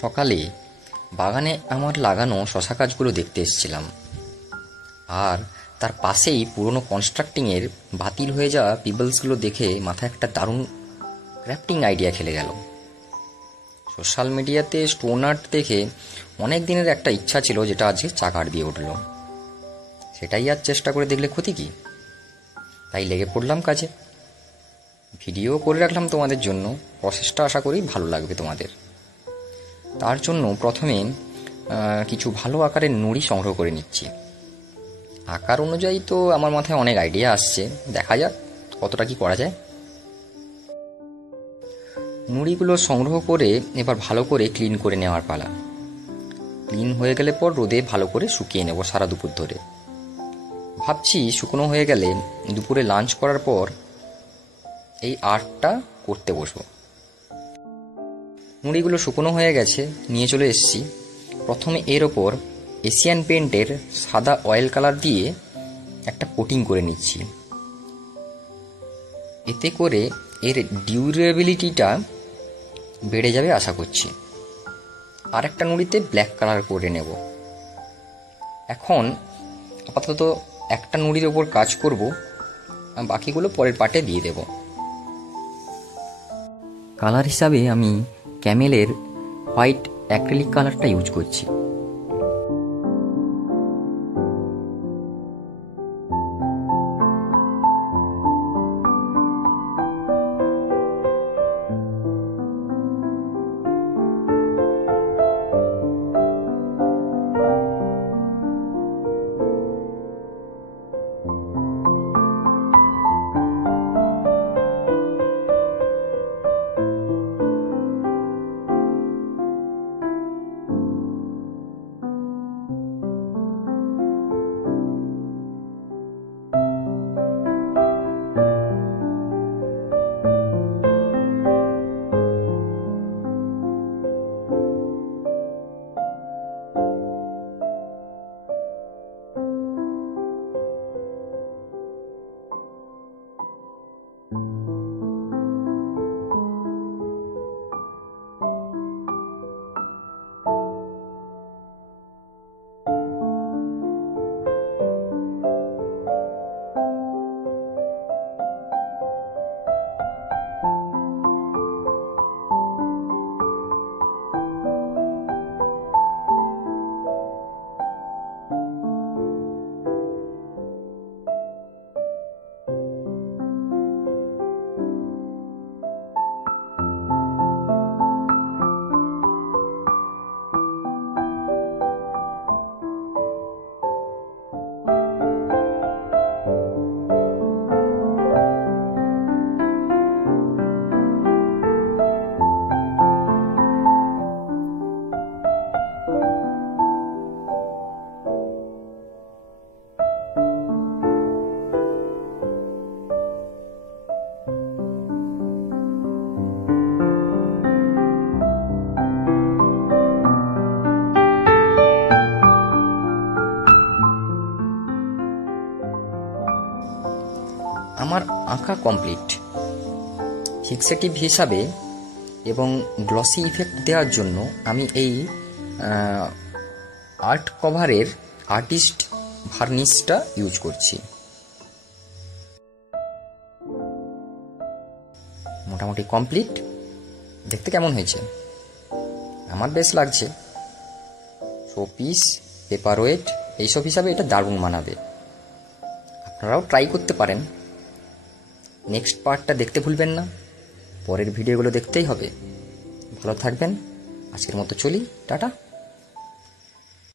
সকালে বাগানে আমার লাগানো শশা গাছগুলো দেখতে এসেছিলাম, আর তার পাশেই পুরনো কনস্ট্রাক্টিংয়ের বাতিল হয়ে যাওয়া পিবলসগুলো দেখে মাথায় একটা দারুণ ক্র্যাফটিং আইডিয়া খেলে গেল। সোশ্যাল মিডিয়াতে স্টোন আর্ট দেখে অনেক দিনের একটা ইচ্ছা ছিল, যেটা আজকে চাকার দিয়ে উঠল। সেটাই আজ চেষ্টা করে দেখলে ক্ষতি কি? তাই লেগে পড়লাম কাজে। ভিডিও করে রাখলাম তোমাদের জন্য, প্রসেসটা আশা করি ভালো লাগবে তোমাদের। তার জন্য প্রথমে কিছু ভালো আকারের নুড়ি সংগ্রহ করে নিচ্ছি। আকার অনুযায়ী তো আমার মাথায় অনেক আইডিয়া আসছে, দেখা যাক কতটা কি করা যায়। নুড়িগুলো সংগ্রহ করে এবার ভালো করে ক্লিন করে নেওয়ার পালা। ক্লিন হয়ে গেলে পর রোদে ভালো করে শুকিয়ে নেব সারা দুপুর ধরে। ভাবছি শুকনো হয়ে গেলে দুপুরে লাঞ্চ করার পর এই আর্টটা করতে বসবো। নুড়িগুলো শুকনো হয়ে গেছে, নিয়ে চলে এসেছি। প্রথমে এর ওপর এশিয়ান পেইন্টের সাদা অয়েল কালার দিয়ে একটা কোটিং করে নিচ্ছি। এতে করে এর ডিউরেবিলিটিটা বেড়ে যাবে আশা করছি। আর একটা নুড়িতে ব্ল্যাক কালার করে নেব। এখন আপাতত একটা নুড়ির ওপর কাজ করব, বাকিগুলো পরের পার্টে দিয়ে দেব। কালার হিসাবে আমি ক্যামেলের হোয়াইট অ্যাক্রিলিক কালারটা ইউজ করছি। আমার আঁকা কমপ্লিট। ফিক্সেটিভ হিসাবে এবং গ্লসি ইফেক্ট দেওয়ার জন্য আমি এই আর্ট কভারের আর্টিস্ট ভার্নিশটা ইউজ করছি। মোটামুটি কমপ্লিট। দেখতে কেমন হয়েছে? আমার বেশ লাগছে। শোপিস, পেপার ওয়েট এইসব হিসাবে এটা দারুণ মানাবে। আপনারাও ট্রাই করতে পারেন। নেক্সট পার্টটা দেখতে ভুলবেন না। পরের ভিডিওগুলো দেখতেই হবে। ভালো থাকবেন। আজকের মতো চলি, টাটা।